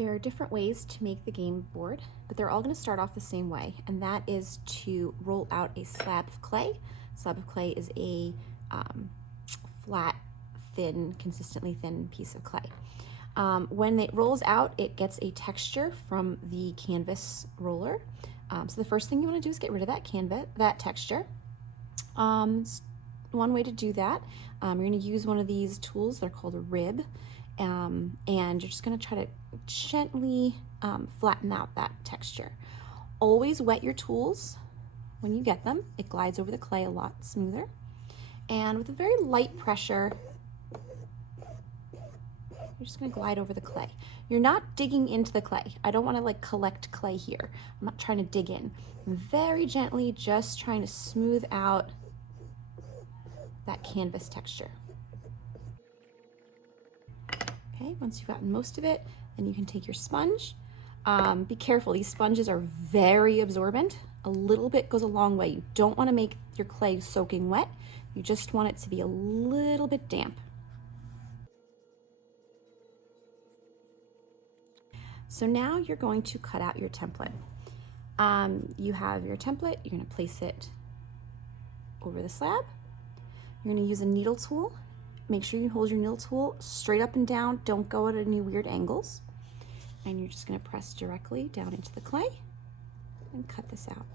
There are different ways to make the game board, but they're all going to start off the same way, and that is to roll out a slab of clay. Slab of clay is a flat, thin, consistently thin piece of clay. When it rolls out, it gets a texture from the canvas roller. So the first thing you want to do is get rid of that texture. One way to do that, you're going to use one of these tools. They're called a rib. And you're just going to try to gently flatten out that texture. Always wet your tools when you get them. It glides over the clay a lot smoother. And with a very light pressure, you're just going to glide over the clay. You're not digging into the clay. I don't want to like collect clay here. I'm not trying to dig in. I'm very gently just trying to smooth out that canvas texture. Okay, once you've gotten most of it, then you can take your sponge. Be careful, these sponges are very absorbent. A little bit goes a long way. You don't want to make your clay soaking wet. You just want it to be a little bit damp. So now you're going to cut out your template. You have your template, you're going to place it over the slab. You're going to use a needle tool. Make sure you hold your needle tool straight up and down. Don't go at any weird angles. And you're just going to press directly down into the clay and cut this out.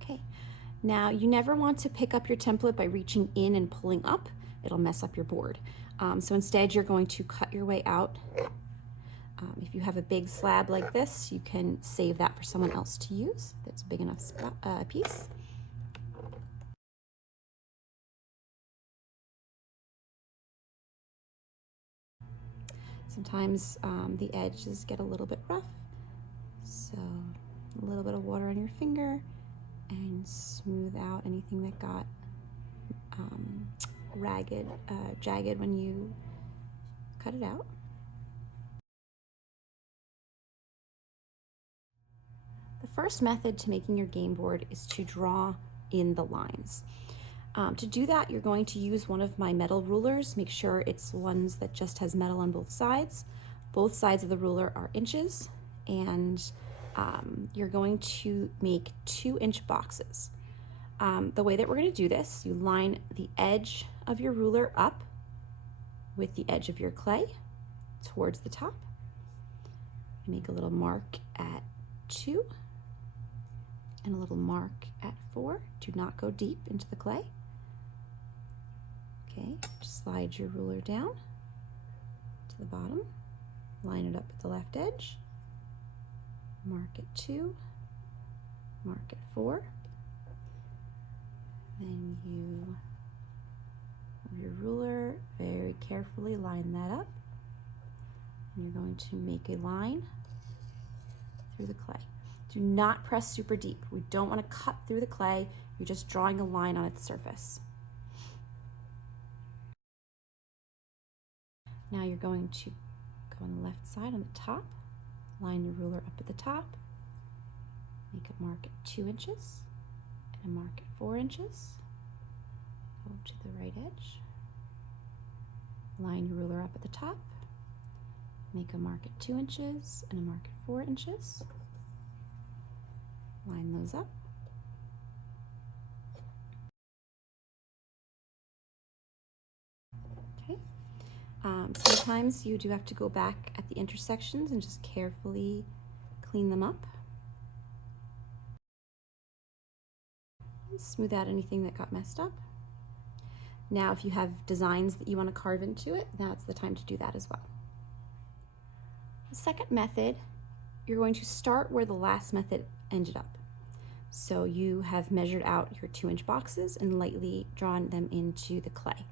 Okay, now you never want to pick up your template by reaching in and pulling up. It'll mess up your board. So instead you're going to cut your way out. If you have a big slab like this, you can save that for someone else to use. That's a big enough piece. Sometimes the edges get a little bit rough, so a little bit of water on your finger and smooth out anything that got jagged when you cut it out. The first method to making your game board is to draw in the lines. To do that, you're going to use one of my metal rulers. Make sure it's ones that just has metal on both sides. Both sides of the ruler are inches, and you're going to make 2-inch boxes. The way that we're going to do this, you line the edge of your ruler up with the edge of your clay towards the top. You make a little mark at 2 and a little mark at 4. Do not go deep into the clay. Okay, just slide your ruler down to the bottom, line it up with the left edge, mark at 2, mark at 4, then you move your ruler, very carefully line that up, and you're going to make a line through the clay. Do not press super deep. We don't want to cut through the clay. You're just drawing a line on its surface. Now you're going to go on the left side on the top, line your ruler up at the top, make a mark at 2 inches and a mark at 4 inches, go to the right edge, line your ruler up at the top, make a mark at 2 inches and a mark at 4 inches, line those up. Okay. Sometimes you do have to go back at the intersections and just carefully clean them up. Smooth out anything that got messed up. Now if you have designs that you want to carve into it, that's the time to do that as well. The second method, you're going to start where the last method ended up. So you have measured out your 2-inch boxes and lightly drawn them into the clay.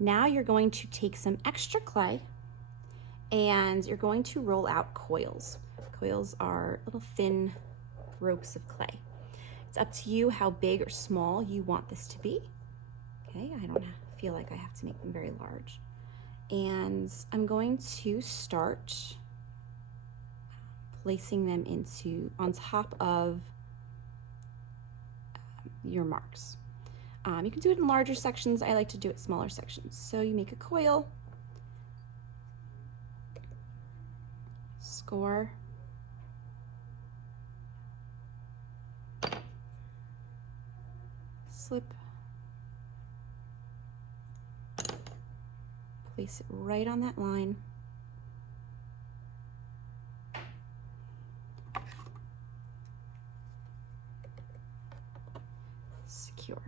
Now you're going to take some extra clay and you're going to roll out coils. Coils are little thin ropes of clay. It's up to you how big or small you want this to be. Okay, I don't feel like I have to make them very large. And I'm going to start placing them on top of your marks. You can do it in larger sections. I like to do it smaller sections. So you make a coil, score, slip, place it right on that line. Secure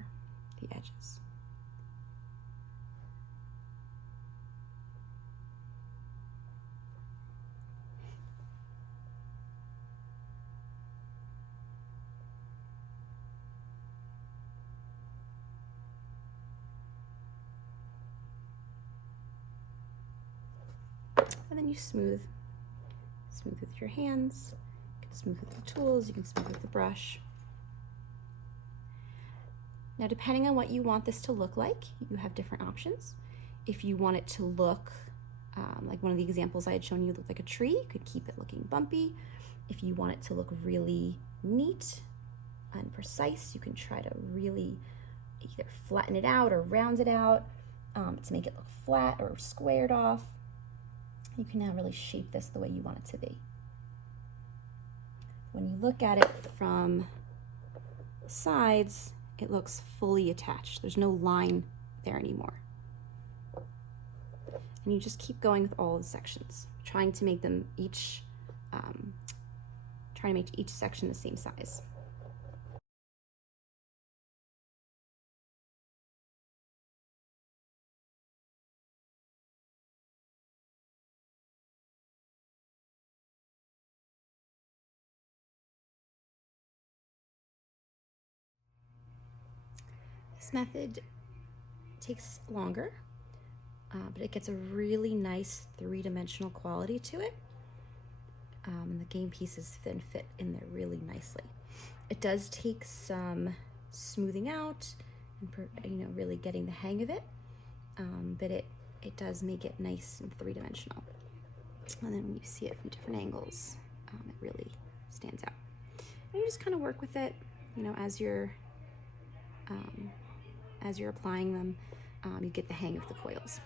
the edges. And then you smooth with your hands. You can smooth with the tools, you can smooth with the brush. Now, depending on what you want this to look like, you have different options. If you want it to look like one of the examples I had shown you looked like a tree, you could keep it looking bumpy. If you want it to look really neat and precise, you can try to really either flatten it out or round it out to make it look flat or squared off. You can now really shape this the way you want it to be. When you look at it from the sides, it looks fully attached. There's no line there anymore. And you just keep going with all the sections, trying to make them each, trying to make each section the same size. This method takes longer, but it gets a really nice three-dimensional quality to it. And the game pieces fit in there really nicely. It does take some smoothing out and really getting the hang of it, but it does make it nice and three-dimensional. And then when you see it from different angles, it really stands out. And you just kind of work with it, as you're applying them. You get the hang of the coils.